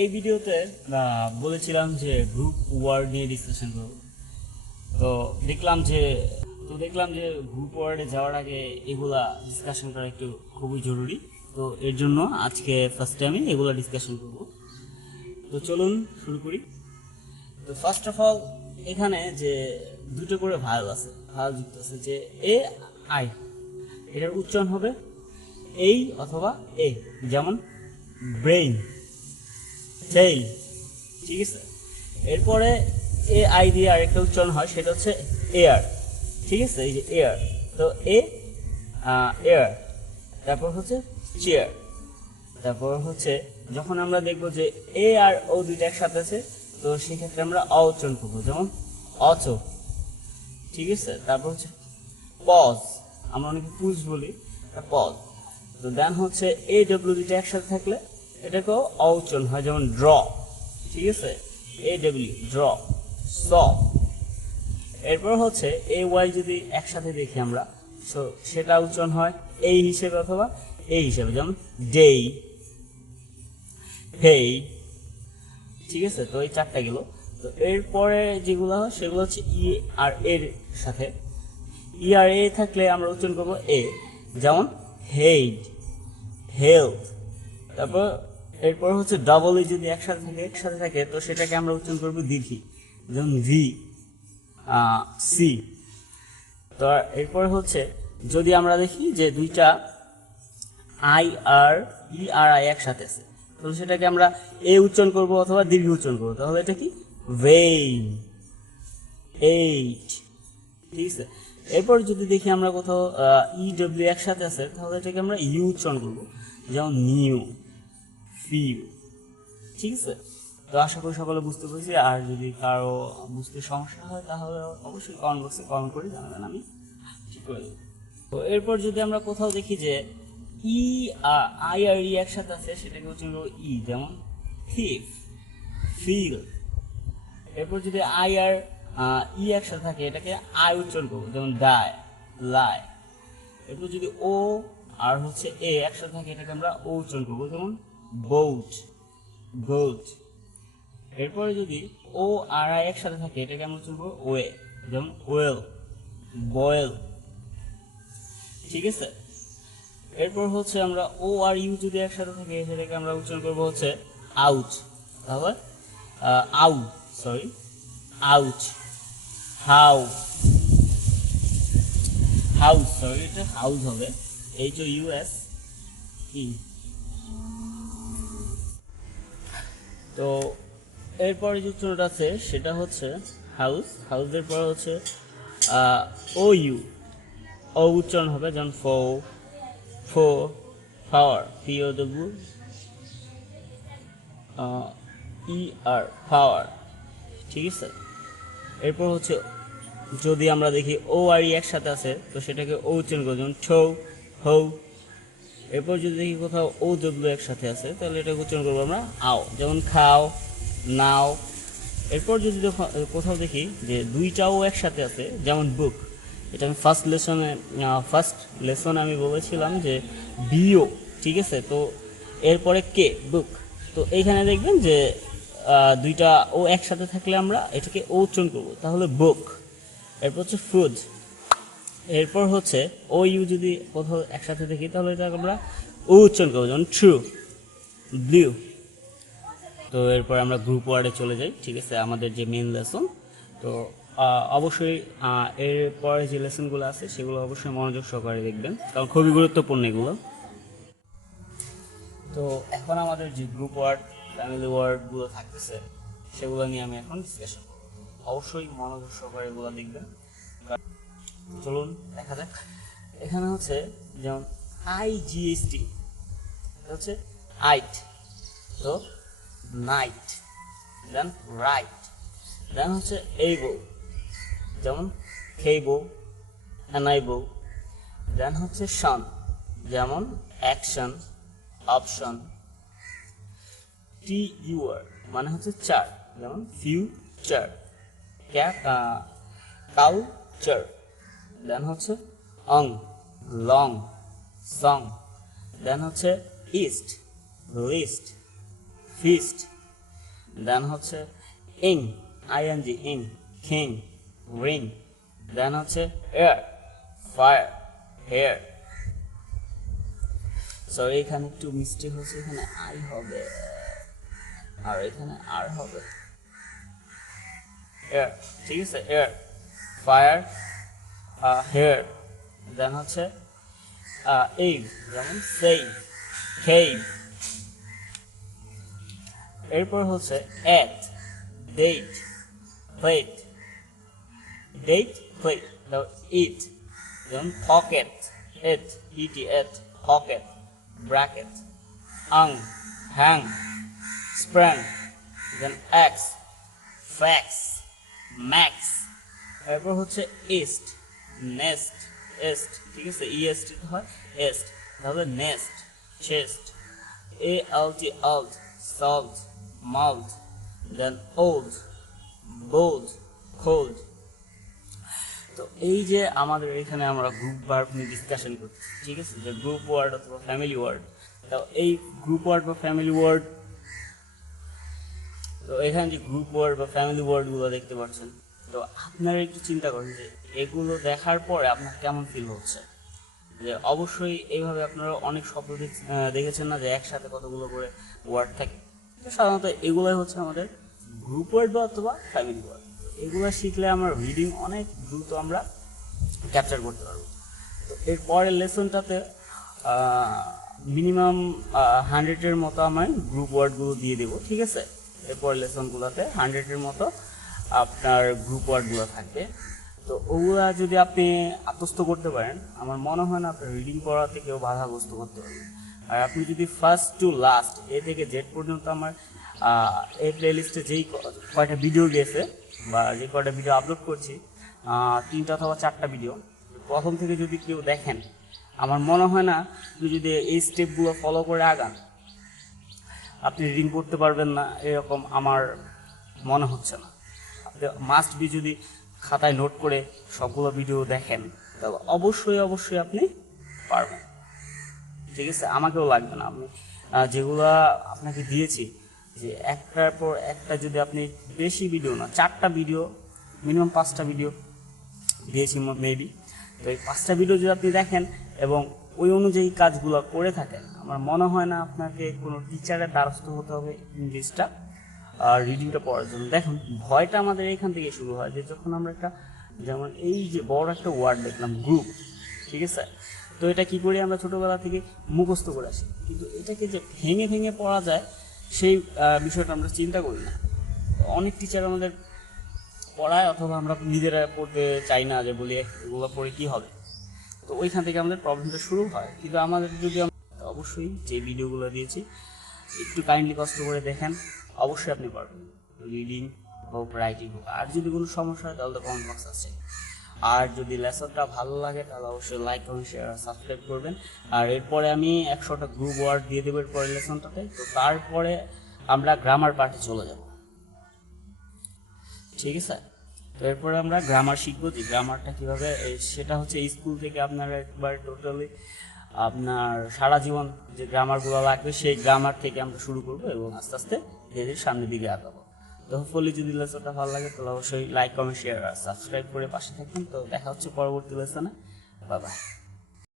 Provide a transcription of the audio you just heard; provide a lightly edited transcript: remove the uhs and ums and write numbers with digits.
এই ভিডিওতে বলেছিলাম যে গ্রুপ ওয়ার্ড নিয়ে ডিসকাশন করব। তো দেখলাম যে গ্রুপ ওয়ার্ডে যাওয়ার আগে এগুলা ডিসকাশন করা একটু খুবই জরুরি। তো এর জন্য আজকে ফার্স্টে আমি এগুলা ডিসকাশন করব। তো চলুন শুরু করি। তো ফার্স্ট অফ অল এখানে যে দুটো করে ভায়াল আছে, ভায়াল যুক্ত আছে, যে এ আই, এটার উচ্চারণ হবে এই অথবা এ, যেমন ব্রেইন, টেইল, ঠিক আছে। এরপরে এ আই দিয়ে আরেকটা উচ্চারণ হয়, সেটা হচ্ছে এয়ার, ঠিক আছে। এই যে এয়ার, তো এ এয়ার, তারপর হচ্ছে চেয়ার, তারপর হচ্ছে যখন আমরা দেখবো যে এ আর ও দুইটা একসাথে আছে, তো সেক্ষেত্রে আমরা অ উচ্চারণ করবো, যেমন অচো, ঠিক আছে। তারপর হচ্ছে পজ, আমরা অনেকে পুজ বলি, পজ। তো দেন হচ্ছে এ ডব্লিউ দুইটা একসাথে থাকলে এটাকেও অ উচ্চারণ হয়, যেমন ড্র, ঠিক আছে, এ ডব্লিউ, ড্র, স। এরপর হচ্ছে এ ওয়াই যদি একসাথে দেখি আমরা, তো সেটা উচ্চারণ হয় এই হিসেবে অথবা এই হিসেবে, যেমন ডেই, হেই, ঠিক আছে। তো এই চারটা গেল। তো এরপরে যেগুলো হয় সেগুলো হচ্ছে ই আর এর সাথে, ই আর এ থাকলে আমরা উচ্চারণ করবো এ, যেমন হেড, হেলথ। তারপর এরপর হচ্ছে ডাবল ই যদি একসাথে থাকে তো সেটাকে আমরা উচ্চারণ করবো দীর্ঘি, যেমন ভি, সি। তো এরপর হচ্ছে যদি আমরা দেখি যে দুইটা I R E R I একসাথে আছে, তাহলে সেটাকে আমরা এ উচ্চারণ করবো অথবা দীর্ঘ উচ্চারণ করবো, তাহলে এটা কি ভেইন, এইট, ঠিক আছে। এরপর যদি দেখি আমরা কোথাও ই ডব্লিউ একসাথে আছে, তাহলে এটাকে আমরা ইউ উচ্চারণ করবো, যেমন নিউ, ফিউ, ঠিক আছে। তো আশা করি সকলে বুঝতে পেরেছি। আর যদি কারো বুঝতে সমস্যা হয় তাহলে অবশ্যই কমেন্ট বক্সে কমেন্ট করে জানাবেন, আমি ঠিক করে দেবো। তো এরপর যদি আমরা কোথাও দেখি যে ই আই আর ই একসাথে আছে, সেটাকে উচ্চারণ করবো ই, যেমন থিফ, ফিল। এরপর যদি আই আর ই একসাথে থাকে, এটাকে আই উচ্চারণ করবো, যেমন ডাই, লাই। এরপর যদি ও আর হচ্ছে এ একসাথে থাকে, এটাকে আমরা ও উচ্চারণ করবো, যেমন বোট, গোট। এরপরে যদি ও আর আই একসাথে থাকে, এটাকে আমরা উচ্চারণ করবো ওয়ে, যেমন ওয়েল, বয়েল, ঠিক আছে। এরপর হচ্ছে আমরা ও আর ইউ যদি একসাথে থাকে, সেটাকে আমরা উচ্চারণ করবো হচ্ছে আউট, তাহলে আউ, sorry, out, how, house, sorry, এটা হাউস হবে, H O U S E. তো এরপরে যে উচ্চারণটা আছে সেটা হচ্ছে হাউস, হাউসের পর হচ্ছে ও ইউ, ও উচ্চারণ হবে, যেমন ফো, ফো, পাওয়ার, পি ও ডব্লিউ ই আর, পাওয়ার, ঠিক আছে। এরপর হচ্ছে যদি আমরা দেখি ও আর ই একসাথে আছে, তো সেটাকে ও উচ্চারণ করবো, যেমন ঠৌ, হৌ। এরপর যদি দেখি কোথাও ও ডব্লিউ একসাথে আছে, তাহলে এটাকে উচ্চারণ করবো আমরা আও, যেমন খাও, নাও। এরপর যদি কোথাও দেখি যে দুইটাও একসাথে আছে, যেমন বুক, এটা আমি ফার্স্ট লেসনে আমি বলেছিলাম যে বিও, ঠিক আছে। তো এরপরে কে, বুক। তো এইখানে দেখবেন যে দুইটা ও একসাথে থাকলে আমরা এটাকে ও উচ্চারণ করবো, তাহলে বুক। এরপর হচ্ছে ফুড। এরপর হচ্ছে ও ইউ যদি কোথাও একসাথে দেখি, তাহলে এটাকে আমরা ও উচ্চারণ করবো, যেমন ট্রু, ব্লু। তো এরপর আমরা গ্রুপ ওয়ার্ডে চলে যাই, ঠিক আছে, আমাদের যে মেন লেসন। তো অবশ্যই এরপরে যে লেসনগুলো আছে সেগুলো অবশ্যই মনোযোগ সহকারে দেখবেন, কারণ খুবই গুরুত্বপূর্ণ এগুলো। তো এখন আমাদের যে গ্রুপ ওয়ার্ড, ফ্যামিলি ওয়ার্ডগুলো থাকতেছে, সেগুলো নিয়ে আমি এখন ডিসকাশন করব। অবশ্যই মনোযোগ সহকারে এগুলো দেখবেন। চলুন দেখা যাক। এখানে হচ্ছে যেমন IGST হচ্ছে আইট, তো নাইট, দেন রাইট, দেন হচ্ছে এইবল, যেমন খেইবল, এনাইবল। দেন হচ্ছে শন, যেমন অ্যাকশন, অপশন। TUR মানে হচ্ছে চার, যেমন ফিউচার, কালচার। দেন হচ্ছে অং, লং, সং। দেন হচ্ছে ইস্ট, লিস্ট, ফিস্ট, দেন হচ্ছে ইং, আইএনজি, ইং, কিং, রিং, দেন হচ্ছে এয়ার, ফায়ার, হেয়ার। সরি এখানে একটু মিস্টেক হচ্ছে, এখানে আই হবে আর এখানে আর হবে, এয়ার, ঠিক আছে, এয়ার, ফায়ার, হেয়ার, দেন হচ্ছে এইভ, যেমন সেভ, কেভ। এরপর হচ্ছে এট, ডেট, প্লেট, ডেট, প্লেট, ইট, যেমন পকেট, এট, ইটি, এট, পকেট, ব্র্যাকেট, আং, হ্যাং, স্প্র্যাং, দেন এক্স, ফ্যাক্স, ম্যাক্স। এরপর হচ্ছে ইস্ট, নেস্ট, এস্ট, ঠিক আছে, ইএসট হয় এস্ট, তাহলে নেস্ট, চেস্ট, এ আলটি, আল্ট, সল্ট, মাল্ট, দেন ওল্ড, বোল্ড, কোল্ড। তো এই যে আমাদের এখানে আমরা গ্রুপ ভার্ব নিয়ে ডিসকাশন করছি, ঠিক আছে, যে গ্রুপ ওয়ার্ড অথবা ফ্যামিলি ওয়ার্ড। তো এই গ্রুপ ওয়ার্ড বা ফ্যামিলি ওয়ার্ড, তো এখানে যে গ্রুপ ওয়ার্ড বা ফ্যামিলি ওয়ার্ডগুলো দেখতে পাচ্ছেন, তো আপনারা একটু চিন্তা করেন যে এগুলো দেখার পরে আপনার কেমন ফিল হচ্ছে। যে অবশ্যই এইভাবে আপনারা অনেক শব্দ দেখেছেন না, যে একসাথে কতগুলো করে ওয়ার্ড থাকে। তো সাধারণত এগুলোই হচ্ছে আমাদের গ্রুপ ওয়ার্ড বা অথবা ফ্যামিলি ওয়ার্ড। এগুলো শিখলে আমার রিডিং অনেক দ্রুত আমরা ক্যাপচার করতে পারবো। তো এর পরের লেসনটাতে মিনিমাম 100-এর মতো আমি গ্রুপ ওয়ার্ডগুলো দিয়ে দেবো, ঠিক আছে। এরপর লেসনগুলোতে 100-এর মতো আপনার গ্রুপ ওয়ার্ডগুলো থাকবে। তো ওগুলা যদি আপনি আত্মস্থ করতে পারেন, আমার মনে হয় না আপনার রিডিং পড়াতে কেউ বাধাগ্রস্ত করতে পারবে। আর আপনি যদি ফার্স্ট টু লাস্ট, এ থেকে জেড পর্যন্ত আমার এই প্লেলিস্টে যেই কয়টা ভিডিও গেছে বা যে কয়টা ভিডিও আপলোড করছি, 3টা অথবা 4টা ভিডিও, প্রথম থেকে যদি কেউ দেখেন, আমার মনে হয় না আপনি যদি এই স্টেপগুলো ফলো করে আগান আপনি রিডিং করতে পারবেন না, এরকম আমার মনে হচ্ছে না। আপনি মাস্ট বি যদি খাতায় নোট করে সবগুলো ভিডিও দেখেন, তাহলে অবশ্যই অবশ্যই আপনি পারবেন, ঠিক আছে। আমাকেও লাগবে না, আমি যেগুলো আপনাকে দিয়েছি, যে একটার পর একটা যদি আপনি বেশি ভিডিও না, 4টা ভিডিও, মিনিমাম 5টা ভিডিও দিয়েছি মেবি। তো এই 5টা ভিডিও যদি আপনি দেখেন এবং ওই অনুযায়ী কাজগুলো করে থাকেন, আমার মনে হয় না আপনাকে কোনো টিচারের দ্বারস্থ হতে হবে ইংলিশটা আর রিডিংটা পড়ার জন্য। দেখুন, ভয়টা আমাদের এখান থেকে শুরু হয়, যে যখন আমরা একটা, যেমন এই যে বড় একটা ওয়ার্ড দেখলাম গ্রুপ, ঠিক আছে, তো এটা কি করি আমরা ছোটোবেলা থেকে মুখস্থ করে আসি, কিন্তু এটাকে যে ভেঙে ভেঙে পড়া যায় সেই বিষয়টা আমরা চিন্তা করি না। অনেক টিচার আমাদের পড়ায়, অথবা আমরা নিজেরা পড়তে চাই না, যে বলি এগুলো পড়ে কী হবে। তো ওইখান থেকে আমাদের প্রবলেমটা শুরু হয়। কিন্তু আমাদের যদি অবশ্যই যে ভিডিওগুলো দিয়েছি একটু কাইন্ডলি কষ্ট করে দেখেন, অবশ্যই আপনি পারবেন, রিডিং হোক, রাইটিং হোক। আর যদি কোনো সমস্যা হয় তাহলে তো কমেন্ট বক্স আছে। আর যদি লেসনটা ভালো লাগে তাহলে অবশ্যই লাইক, কমেন্ট, শেয়ার আর সাবস্ক্রাইব করবেন। আর এরপরে আমি 100টা গ্রুপ ওয়ার্ড দিয়ে দেবো এরপরে লেসনটাতে। তো তারপরে আমরা গ্রামার পার্টে চলে যাব, ঠিক আছে। তো এরপরে আমরা গ্রামার শিখবো, যে গ্রামারটা কীভাবে, সেটা হচ্ছে স্কুল থেকে আপনারা একবার টোটালি আপনার সারা জীবন যে গ্রামারগুলো লাগবে সেই গ্রামার থেকে আমরা শুরু করবো এবং আস্তে আস্তে ধীরে ধীরে সামনের দিকে আগাবো। তো হোপফুলি যদি লেসনটা ভালো লাগে তাহলে অবশ্যই লাইক, কমেন্ট, শেয়ার আর সাবস্ক্রাইব করে পাশে থাকবেন। তো দেখা হচ্ছে পরবর্তী লেসনে, বাই বাই।